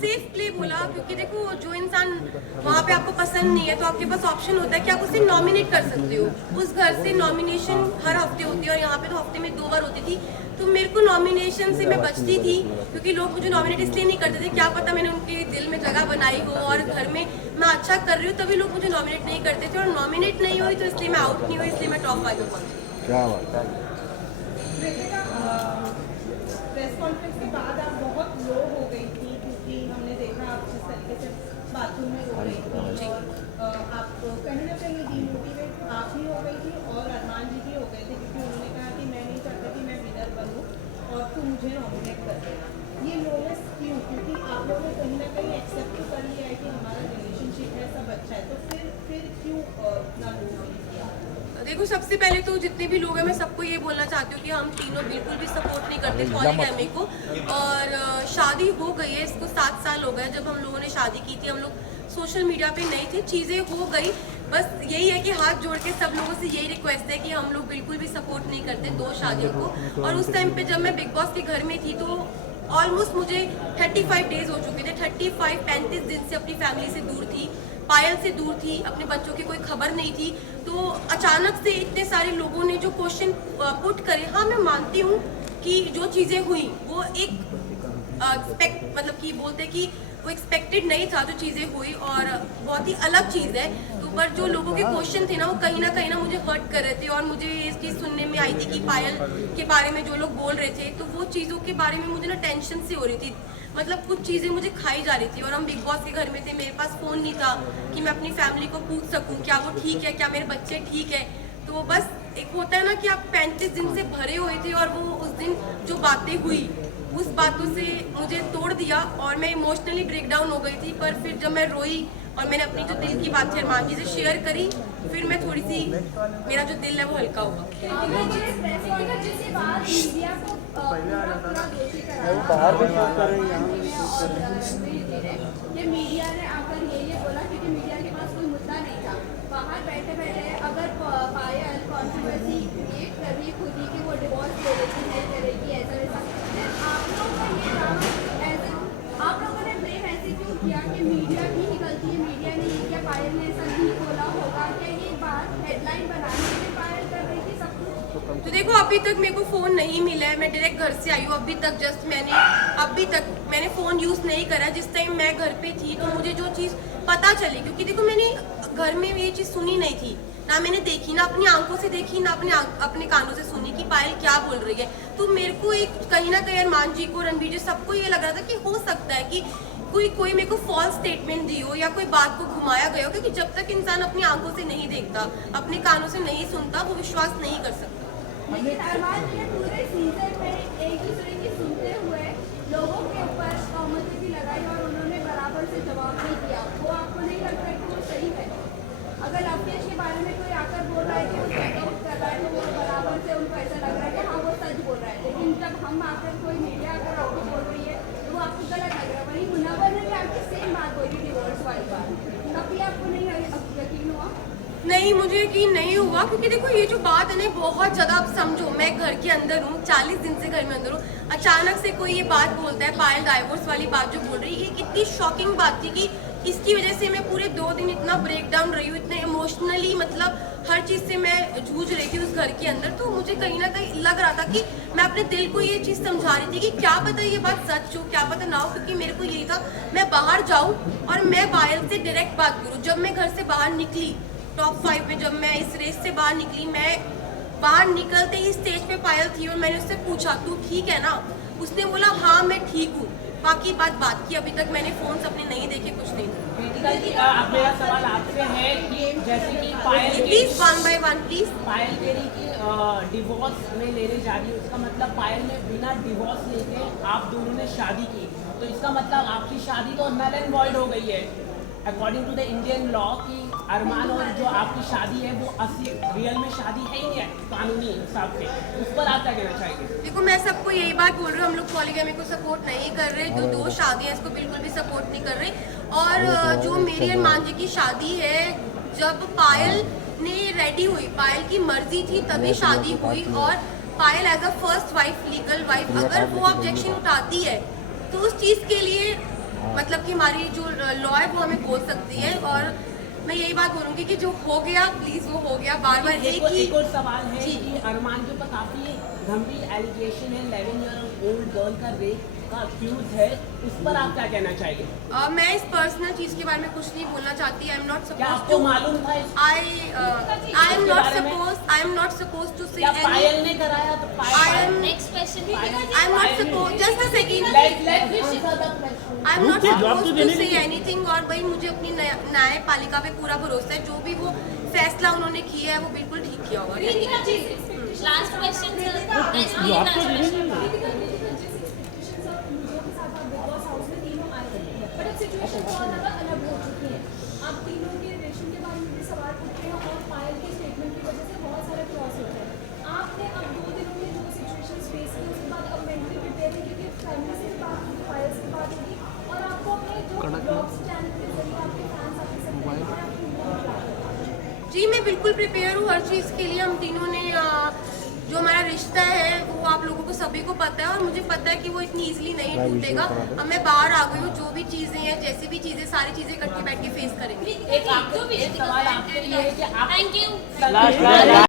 Safe play बोला, क्योंकि देखो जो इंसान वहाँ पे आपको पसंद नहीं है तो आपके पास ऑप्शन होता है कि आप उसे नॉमिनेट कर सकते हो। उस घर से नॉमिनेशन हर हफ्ते होती है और यहाँ पे तो हफ्ते में 2 बार होती थी। तो मेरे को नॉमिनेशन से मैं बचती थी, क्योंकि लोग मुझे नॉमिनेट इसलिए नहीं करते थे, क्या पता मैंने उनके दिल में जगह बनाई हो और घर में मैं अच्छा कर रही हूँ तभी लोग मुझे नॉमिनेट नहीं करते थे। और नॉमिनेट नहीं हुई तो इसलिए मैं आउट नहीं हुई, इसलिए मैं टॉप 5 में पहुंची। क्या बात है। प्रेस कॉन्फ्रेंस के बाद आप बहुत लो हो गई थी, क्योंकि हमने देखा आप जिस तरीके से बाथरूम में रो रही थी और आप कहीं ना कहीं डिमोटिवेट आप भी हो गई थी और अरमान जी भी हो गए थे, क्योंकि उन्होंने कहा कि मैं नहीं चाहता कि मैं विनर बनूं और तू मुझे नॉमिनेट कर देना। ये लोनेस क्यों? क्योंकि आप लोगों ने कहीं ना कहीं एक्सेप्ट कर लिया है कि हमारा रिलेशनशिप है, सब अच्छा है, तो फिर क्यों इतना लो फील किया? देखो, सबसे पहले तो जितने भी लोग हैं मैं सबको ये बोलना चाहती हूँ कि हम तीनों बिल्कुल भी सपोर्ट नहीं करते पॉलीगैमी को। और शादी हो गई है, इसको 7 साल हो गए। जब हम लोगों ने शादी की थी हम लोग सोशल मीडिया पे नहीं थे, चीज़ें हो गई। बस यही है कि हाथ जोड़ के सब लोगों से यही रिक्वेस्ट है कि हम लोग बिल्कुल भी सपोर्ट नहीं करते 2 शादियों को। और उस टाइम पे जब मैं बिग बॉस के घर में थी तो ऑलमोस्ट मुझे 35 डेज हो चुके थे। 35 दिन से अपनी फैमिली से दूर थी, पायल से दूर थी, अपने बच्चों की कोई खबर नहीं थी। तो अचानक से इतने सारे लोगों ने जो क्वेश्चन पुट करे, हाँ मैं मानती हूँ कि जो चीज़ें हुई वो एक मतलब कि बोलते कि वो एक्सपेक्टेड नहीं था जो चीज़ें हुई और बहुत ही अलग चीज़ है। तो पर जो लोगों के क्वेश्चन थे ना वो कहीं ना मुझे हर्ट कर रहे थे। और मुझे ये चीज़ सुनने में आई थी कि पायल के बारे में जो लोग बोल रहे थे तो वो चीज़ों के बारे में मुझे ना टेंशन से हो रही थी। मतलब कुछ चीज़ें मुझे खाई जा रही थी और हम बिग बॉस के घर में थे, मेरे पास फ़ोन नहीं था कि मैं अपनी फैमिली को पूछ सकूं क्या वो ठीक है, क्या मेरे बच्चे ठीक है। तो बस एक होता है ना कि आप 35 दिन से भरे हुए थे और वो उस दिन जो बातें हुई उस बातों से मुझे तोड़ दिया और मैं इमोशनली ब्रेक डाउन हो गई थी। पर फिर जब मैं रोई और मैंने अपनी जो दिल की बात अरमान जी से शेयर करी, फिर मैं थोड़ी सी, मेरा जो दिल है वो हल्का हुआ। मीडिया ने आकर ये बोला क्योंकि मीडिया के पास कोई मुद्दा नहीं था। बाहर बैठे बैठे अगर पायल कॉन्ट्रोवर्सी क्रिएट कर रही खुद ही कि वो डिवोर्स ले लेती है करेगी ऐसा वैसा, आप लोगों का ये ड्रामा ऐसे आप लोगों ने ब्लेम ऐसे क्यों किया कि मीडिया की ही गलती है, मीडिया ने ये किया, पायल ने ऐसा नहीं बोला होगा? क्या ये बात हेडलाइन बनाने के लिए पायल कर रही थी सब कुछ? तो देखो, अभी तक मेरे को फ़ोन नहीं मिला है, मैं डायरेक्ट घर से आई हूँ। अभी तक मैंने फ़ोन यूज़ नहीं करा। जिस टाइम मैं घर पे थी तो मुझे जो चीज़ पता चली, क्योंकि देखो मैंने घर में ये चीज़ सुनी नहीं थी, ना मैंने देखी, ना अपनी आंखों से देखी, ना अपने कानों से सुनी कि पायल क्या बोल रही है। तो मेरे को एक कहीं ना कहीं अरमान जी को, रणबीर जी, सबको ये लग रहा था कि हो सकता है कि कोई मेरे को फॉल्स स्टेटमेंट दी हो या कोई बात को घुमाया गया हो, क्योंकि जब तक इंसान अपनी आंखों से नहीं देखता, अपने कानों से नहीं सुनता, वो विश्वास नहीं कर सकता। लेकिन अरमान जी ने पूरे सीजन में एक दूसरे की सुनते हुए लोगों के ऊपर सहमति भी लगाई और उन्होंने बराबर से जवाब नहीं दिया। वो आपको नहीं लगता कि वो सही है? अगर लवकेश के बारे में कोई आकर बोल रहा है कि वो सेट आउट कर रहा है तो वो बराबर से उनको ऐसा लग रहा है कि हाँ वो सच बोल रहा है, लेकिन जब हम आकर कोई मीडिया अगर आपको बोल रही है तो वो आपको गलत लग रहा है। वही मुनव्वर ने भी आपकी सेम बात बोली डिवोर्स वाली बात, तब भी आपको नहीं यकीन हुआ? नहीं, मुझे यकीन नहीं हुआ, क्योंकि देखो ये जो बात है ना बहुत ज़्यादा, आप समझो मैं घर के अंदर हूँ, 40 दिन से घर में अंदर हूँ, अचानक से कोई ये बात बोलता है, पायल डाइवोर्स वाली बात जो बोल रही है, ये इतनी शॉकिंग बात थी कि इसकी वजह से मैं पूरे 2 दिन इतना ब्रेक डाउन रही हूँ, इतने इमोशनली, मतलब हर चीज़ से मैं जूझ रही थी उस घर के अंदर। तो मुझे कहीं ना कहीं लग रहा था कि मैं अपने दिल को ये चीज़ समझा रही थी कि क्या पता ये बात सच हो, क्या पता ना हो, क्योंकि मेरे को यही था मैं बाहर जाऊँ और मैं पायल से डायरेक्ट बात करूँ। जब मैं घर से बाहर निकली टॉप 5 में, जब मैं इस रेस से बाहर निकली, मैं बाहर निकलते ही स्टेज पे पायल थी और मैंने उससे पूछा तू ठीक है ना? उसने बोला हाँ मैं ठीक हूँ। बाकी बात की, अभी तक मैंने फोन अपने नहीं देखे, कुछ नहीं। अब मेरा सवाल आपसे है कि जैसे कि पायल प्लीज 1 by 1 प्लीज। पायल कह रही कि डिवोर्स में लेने जा रही है, उसका मतलब पायल ने बिना डिवोर्स लेके आप दोनों ने शादी की, तो इसका मतलब आपकी शादी तो नल एंड वॉइड हो गई है according to the Indian law कि अरमान और जो आपकी शादी है वो असली रियल में शादी है ही नहीं है कानूनी हिसाब से। उस पर आप क्या कहना चाहेंगे? देखो, मैं सबको यही बात बोल रही हूँ, हम लोग पॉलीगैमी को सपोर्ट नहीं कर रहे, जो 2 शादियाँ इसको बिल्कुल भी सपोर्ट नहीं कर रहे। और जो मेरी अरमान जी की शादी है, जब पायल ने रेडी हुई, पायल की मर्जी थी तभी शादी हुई। और Payal as a first wife, legal wife, अगर वो ऑब्जेक्शन उठाती है तो उस चीज़ के लिए मतलब कि हमारी जो लॉ है वो हमें बोल सकती है। और मैं यही बात बोलूँगी कि जो हो गया प्लीज़ वो हो गया, बार बार एक और सवाल है जी। कि अरमान के ऊपर काफी गंभीर एलिगेशन है, 11 ईयर ओल्ड गर्ल का रेप का अक्यूज है, उस पर आप क्या कहना चाहिए? मैं इस पर्सनल चीज़ के बारे में कुछ नहीं बोलना चाहती। आई एम नॉट क्या सपोज आपको टू मालूम था I am not suppose to say क्या पायल ने कराया? तो Payal next question I am not supposed, just a second. I am not supposed to say anything। और भाई मुझे अपनी न्यायपालिका पे पूरा भरोसा है, जो भी वो फैसला उन्होंने किया है वो बिल्कुल ठीक किया होगा। लास्ट क्वेश्चन सिचुएशन बहुत ज़्यादा अलग हो चुकी है। आप तीनों के रिलेशन के बारे में भी सवाल उठते हैं और पायल के स्टेटमेंट की वजह से बहुत सारे क्रॉस होते हैं। आपने अब 2 दिनों में जो सिचुएशन फेस की उसके बाद अब मेंटली प्रिपेयर है, क्योंकि फैमिली से भी बात होगी, पायल से बात होगी और आपको अपने जो ब्लॉग्स चैनल के जरिए आपके फैंस आपके सब जी मैं बिल्कुल प्रिपेयर हूँ हर चीज़ के लिए। हम तीनों ने जो हमारा रिश्ता है वो आप लोगों को सभी को पता है और मुझे पता है कि वो इतनी इजीली नहीं टूटेगा। अब मैं बाहर आ गई हूँ, जो भी चीज़ें हैं जैसे भी चीज़ें सारी चीज़ें इकट्ठी बैठ के फेस करेंगे। एक सवाल आपके लिए है कि आप थैंक यू।